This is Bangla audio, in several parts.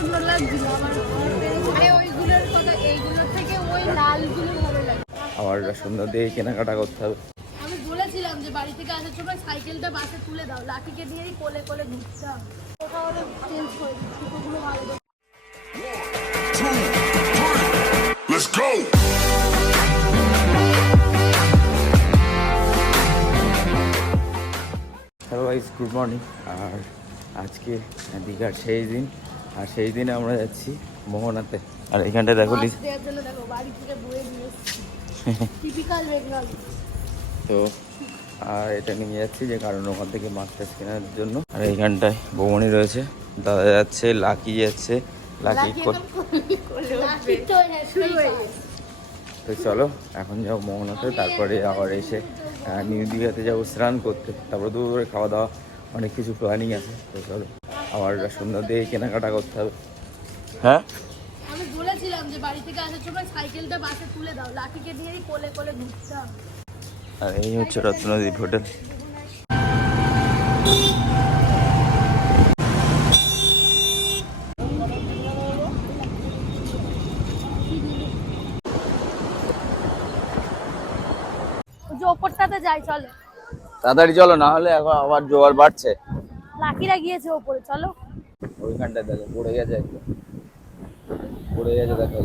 সুন্দর লাগছিল আমার মানে ওইগুলোর কথা এইগুলোর থেকে ওই লালগুলো ভালো লাগে আবার সুন্দর দিয়ে কেনাকাটা করতে হবে। আমি বলেছিলাম যে বাড়ি থেকে আসার সময় সাইকেলটা বাসে তুলে দাও লাঠিকে দিয়েই কোলে কোলে ঘুরতাম ওটা ওরা চেঞ্জ করে দিচ্ছি ভালো Let's go. Hello guys good morning আর আজকে দীঘার সেই দিন। আর সেই দিনে আমরা যাচ্ছি মোহনাতে। আর এখানটায় দেখো তো আর এটা নিয়ে যাচ্ছি যে কারণ ওখান থেকে মাছ টাছ কেনার জন্য। আর এইখানটায় বৌমণি রয়েছে। দাদা যাচ্ছে লাকি যাচ্ছে। লাকি তো চলো এখন যাব মোহনাতে তারপরে আবার এসে নিউ দীঘাতে যাব স্নান করতে। তারপরে দুপুরে খাওয়া দাওয়া অনেক কিছু প্ল্যানিং আছে। তো চলো। আবার সন্ধ্যা দিয়ে কেনাকাটা করতে হবে। হ্যাঁ? আমি বলেছিলাম যে বাড়ি থেকে আসার সময় সাইকেলটা বাসে তুলে দাও লাঠিকে দিয়েই কোলে কোলে ঘুরতাম আর এই হচ্ছে রত্নদ্বীপ হোটেল। যে ওপরটাতে যাই চলো। তাড়াতাড়ি চলো না হলে এখন আবার জোয়ার বাড়ছে। লাকিরা গিয়েছে ওপরে চলো। ওইখানটায় দেখো পড়ে গেছে একদম পড়ে গেছে দেখো।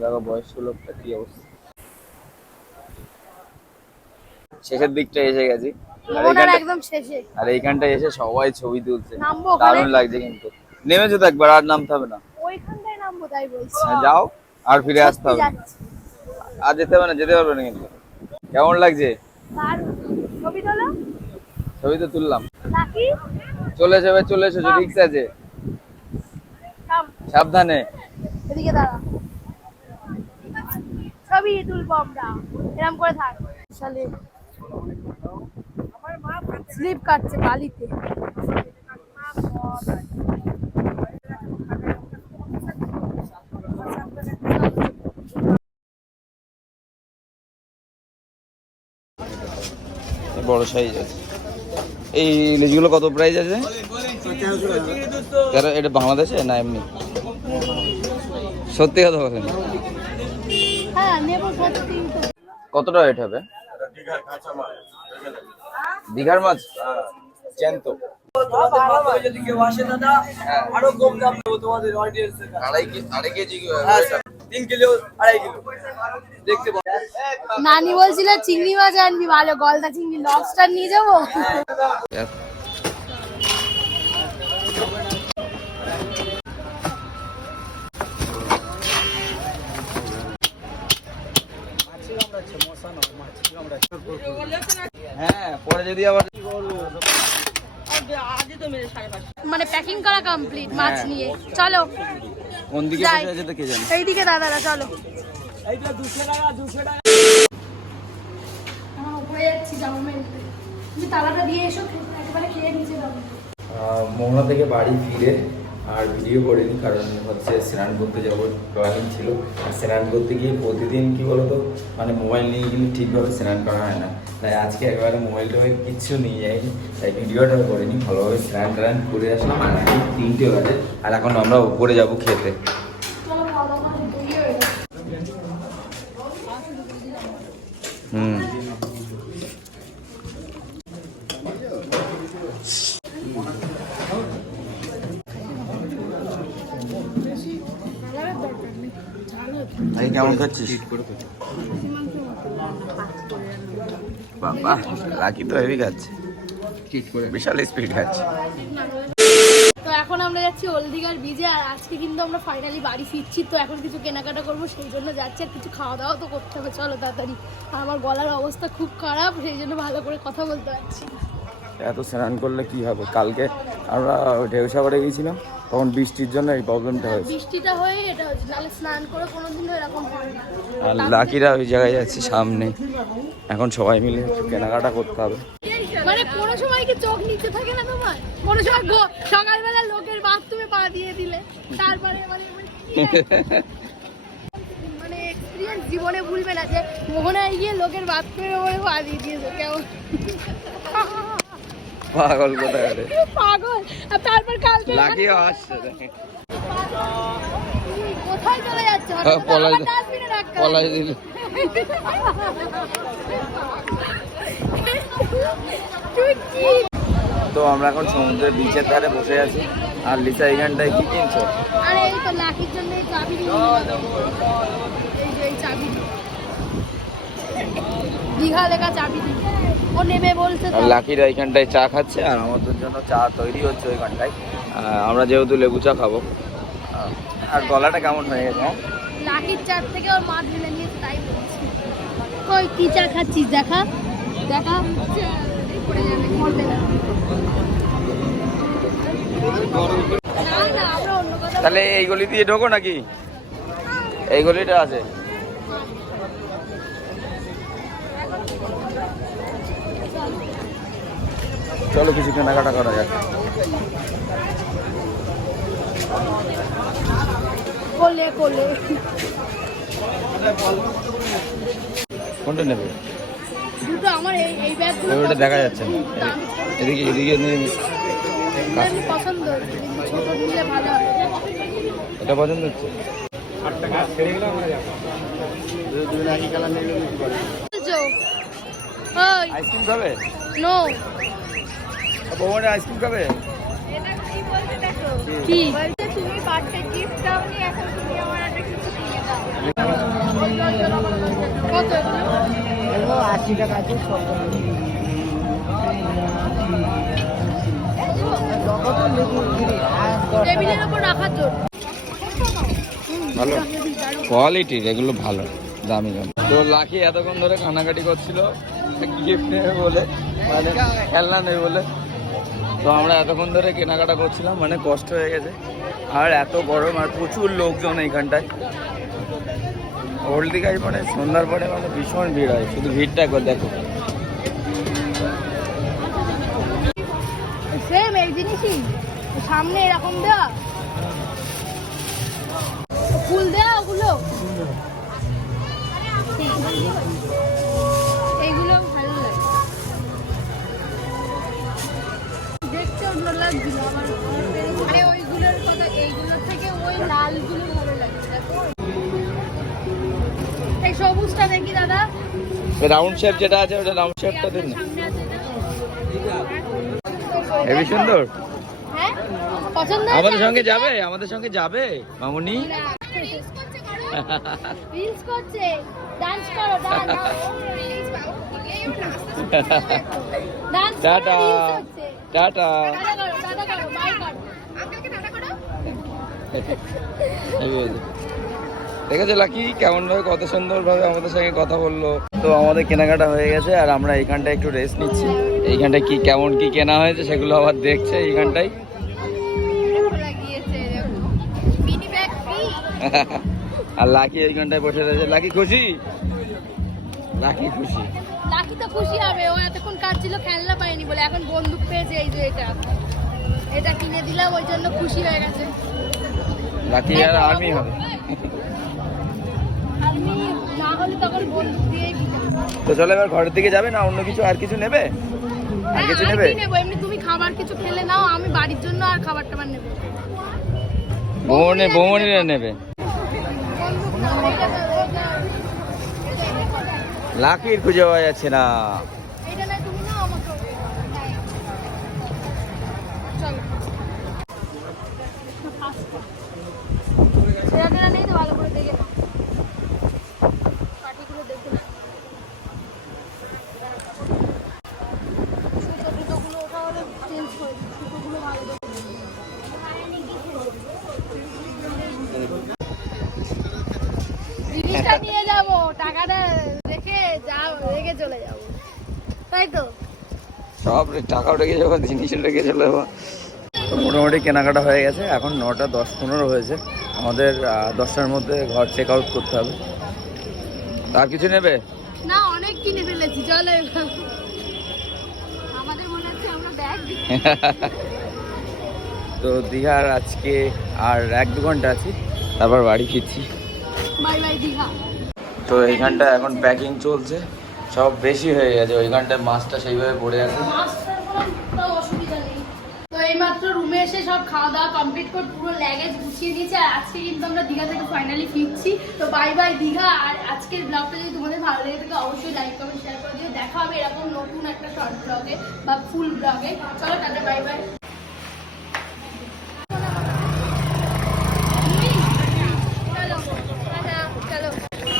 দেখো বয়স্ক লোকটা কি অবস্থা। শেষের দিকটা এসে গেছি। এইখানটা একদম শেষে। আর এইখানটায় এসে সবাই ছবি তুলছে। দারুণ লাগছে কিন্তু। নেমেছো তো একবার আর নামতে হবে না। তাই বলছি। হ্যাঁ, যাও আর ফিরে আসতে হবে। আর যেতে হবে না যেতে পারবে না কিন্তু। কেমন লাগছে? ছবি তোলো? ছবি তো তুললাম। চলে যাবে চলে এসেছ রিক্স আছে। সাবধানে। এদিকে দাঁড়া। ছবি তুলবো আমরা। এরকম করে থাক। শালে। স্লিপ কাটছে বালিতে। বড় সাইজ আছে। এই ইলিশগুলো কত প্রাইস আছে? তেরো এটা বাংলাদেশে? না এমনি। সত্যি কথা বলেন। হ্যাঁ কতটা রেট হবে? দীঘার মাছ? জ্যান্ত। যদি কেউ আসে দাদা আরও কম দাম দেবো তোমাদের অডিয়েন্সের কাছে আড়াই কেজি তিন কিলো আড়াই কিলো। দেখতে পাবো। নানি বলছিল চিংড়ি মাছ আনবি ভালো গলদা চিংড়ি লবস্টার নিয়ে যাব? হ্যাঁ পরে যদি আবার মানে প্যাকিং করা কমপ্লিট মাছ নিয়ে। চলো। কোন দিকে। বসে আছে তো কে জানে? এইদিকে দাদারা চলো। এইটা দুশো টাকা দুশো টাকা। আমার উপরে যাচ্ছি তুমি তালাটা দিয়ে এসো একেবারে খেয়ে নিচে যাব। মোহনা থেকে বাড়ি ফিরে আর ভিডিও করিনি কারণ হচ্ছে স্নান করতে যাব প্ল্যানিং ছিল। আর স্নান করতে গিয়ে প্রতিদিন কি বলতো মানে মোবাইল নিয়ে গেলে ঠিকভাবে স্নান করা হয় না। তাই আজকে একেবারে মোবাইলটা কিচ্ছু নিয়ে যাইনি। তাই ভিডিওটা করিনি ভালোভাবে স্নান টান করে আসলাম। আর এখন তিনটে বাজে আর এখন আমরা উপরে যাব খেতে। হুম। কেমন খাচ্ছিস? বাবা রাখি তো হেভি খাচ্ছে। বিশাল স্পিড খাচ্ছে। তো এখন আমরা যাচ্ছি ওলদিঘার বিজে আর আজকে কিন্তু আমরা ফাইনালি বাড়ি ফিরছি তো এখন কিছু কেনাকাটা করব সেই জন্য যাচ্ছি আর কিছু খাওয়া দাওয়া তো করতে হবে চলো তাড়াতাড়ি। আর আমার গলার অবস্থা খুব খারাপ সেই জন্য ভালো করে কথা বলতে পারছি এত স্নান করলে কি হবে? কালকে আমরা ঢেউসাগরে গিয়েছিলাম তখন বৃষ্টির জন্য এই প্রবলেমটা হয়েছে। বৃষ্টিটা হয়ে এটা হচ্ছে নাহলে স্নান করে কোনোদিনও এরকম হয় না। আর লাকিরা ওই জায়গায় যাচ্ছে সামনে। এখন সবাই মিলে একটু কেনাকাটা করতে হবে। মানে কোনো সময় কি চোখ নিচে থাকে না তোমার? কোনো সময় সকালবেলা লোকের বাথরুমে পা দিয়ে দিলে তারপরে মানে মানে মানে এক্সপিরিয়েন্স জীবনে ভুলবে না যে মোহনায় গিয়ে লোকের বাথরুমের ওপরে পা দিয়ে দিয়েছে কেমন? পাগল কোথায় পাগল। আর তারপর কালকে লাকি আসছে কোথায় চলে যাচ্ছে হ্যাঁ, পলাই-। পলাই দিল তো আমরা এখন সমুদ্রের বিচের ধারে বসে আছি। আর লিসা এইখানটায় কি কিনছো? আরে এই তো লাকির জন্য এই চাবি এই যে এই চাবি দীঘা লেখা চাবি দিই ও নেবে বলছে। লাকিরা এইখানটায় চা খাচ্ছে আর আমাদের জন্য চা তৈরি হচ্ছে ওইখানটায়। আমরা যেহেতু লেবু চা খাব। আর গলাটা কেমন হয়ে গেছে? লাকির চার থেকে ওর মা ঢেলে নিয়েছে তাই কই কি চা খাচ্ছিস? দেখা। দেখা। পড়ে যাবে মরবে না তাহলে এই গলি দিয়ে ঢোকো নাকি? এই গলিটা আছে। চলো কিছু কেনাকাটা করা যাক। কোলে কোলে। কোনটা নেবে? দুটো আমার এই এই ব্যাগগুলো ওইটা দেখা যাচ্ছে। এদিকে এদিকে নিয়ে- আমি পছন্দ কিন্তু ছোট নিলে ভালো এটা পছন্দ হচ্ছে? আইসক্রিম খাবে? নো বৌমনে আইসক্রিম খাবে? কি তুমি বার্থডে গিফট দাওনি এখন তুমি আমার একটা কিছু কিনে দাও। কত এগুলো? আশি টাকা আছে টেবিলের উপর রাখার জন্য। ভালো। কোয়ালিটির এগুলো ভালো দামি দামি। তো লাকি এতক্ষণ ধরে কানাকাটি করছিল গিফট নেবে বলে? মানে খেলনা নেবে বলে? তো আমরা এতক্ষণ ধরে কেনাকাটা করছিলাম মানে কষ্ট হয়ে গেছে। আর এত গরম আর প্রচুর লোকজন এইখানটায়। ওল্ড দীঘায় মানে সন্ধ্যার পরে মানে ভীষণ ভিড় হয়, শুধু ভিড়টা একবার দেখো। সেম এই জিনিসই। সামনে এরকম দেওয়া। ফুল দেওয়া ওগুলো? আরে ওইগুলোর কথা এইগুলোর থেকে ওই লালগুলো ভালো লাগে দেখো এই সবুজটা দেখি দাদা রাউন্ড শেপ যেটা আছে ওটা রাউন্ড শেপটা দিন। হেবি সুন্দর। হ্যাঁ? আমাদের সঙ্গে যাবে আমাদের সঙ্গে যাবে মামুনি। রিলস করছে। ডান্স করো dance dance tata. Tata tata করো টাটা করো বাই করো এই হয়েছে। দেখেছ লাকি? কেমন ভাবে কত সুন্দর ভাবে আমাদের সঙ্গে কথা বলল। তো আমাদের কেনাকাটা হয়ে গেছে আর আমরা এইখানটায় একটু রেস্ট নিচ্ছি। এইখানটায় কি কেমন কি কেনা হয়েছে সেগুলো আবার দেখছে এইখানটাই লাগিয়েছে মিনি ব্যাগ ফ্রি আর লাকি এইখানটায় বসে রয়েছে। লাকি খুশি? লাকি খুশি। লাকি তো খুশি হবে ও এতক্ষণ কাটছিল খেলনা পায়নি বলে। এখন বন্দুক পেয়েছে এই যে এটা। এটা কিনে দিলাম ওই জন্য খুশি হয়ে গেছে। লাকি আর আর্মি হবে। তো চলো এবার ঘরের দিকে যাবে না? অন্য কিছু আর কিছু নেবে? আর হ্যাঁ, কিছু নেবে? এমনি তুমি খাবার কিছু খেলে নাও আমি বাড়ির জন্য আর খাবার টাবার নেব। বৌমনি বৌমনিরা নেবে। লাকির খুঁজে পাওয়া যাচ্ছে না এইটা নয় তুমি নাও আমাকে চলো সেরা টেরা নেই তো ভালো করে দেখে নাও পাটিগুলো দেখে নাও সুতো টুতোগুলো ওটা হলে চেঞ্জ করে দিই সুতোগুলো ভালো দেখে জিনিসটা নিয়ে যাব টাকাটা রেখে যা রেখে চলে যাব। তাই তো? সব টাকাও রেখে যাব জিনিস রেখে চলে যাব। তো মোটামুটি কেনাকাটা হয়ে গেছে। এখন নটা দশ পনেরো হয়েছে। আমাদের দশটার মধ্যে ঘর চেক আউট করতে হবে। আর কিছু নেবে? না অনেক কিনে ফেলেছি চলো। আমাদের মনে হচ্ছে আমরা ব্যাগ তো দীঘার আজকে আর এক দু ঘণ্টা আছি। তারপর বাড়ি ফিরছি। Bye bye Digha. তো এইখানটা এখন প্যাকিং চলছে। সব বেশি হয়ে গেছে ওইখানটায় মাছটা সেইভাবে পড়ে আছে। এইমাত্র রুমে এসে সব খাওয়া দাওয়া কমপ্লিট করে পুরো ল্যাগেজ গুছিয়ে দিয়েছি আর আজকে কিন্তু আমরা দীঘা থেকে ফাইনালি ফিরছি। তো বাই বাই দীঘা। আর আজকের ব্লগটা যদি তোমাদের ভালো লেগে থাকে অবশ্যই লাইক কমেন্ট শেয়ার করে দিও। দেখা হবে এরকম নতুন একটা শর্ট ব্লগে বা ফুল ব্লগে চলো টাটা বাই বাই চলো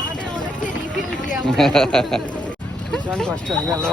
আমাদের মনে হচ্ছে রিফিউজি আমরা ভীষণ কষ্ট হয়ে গেল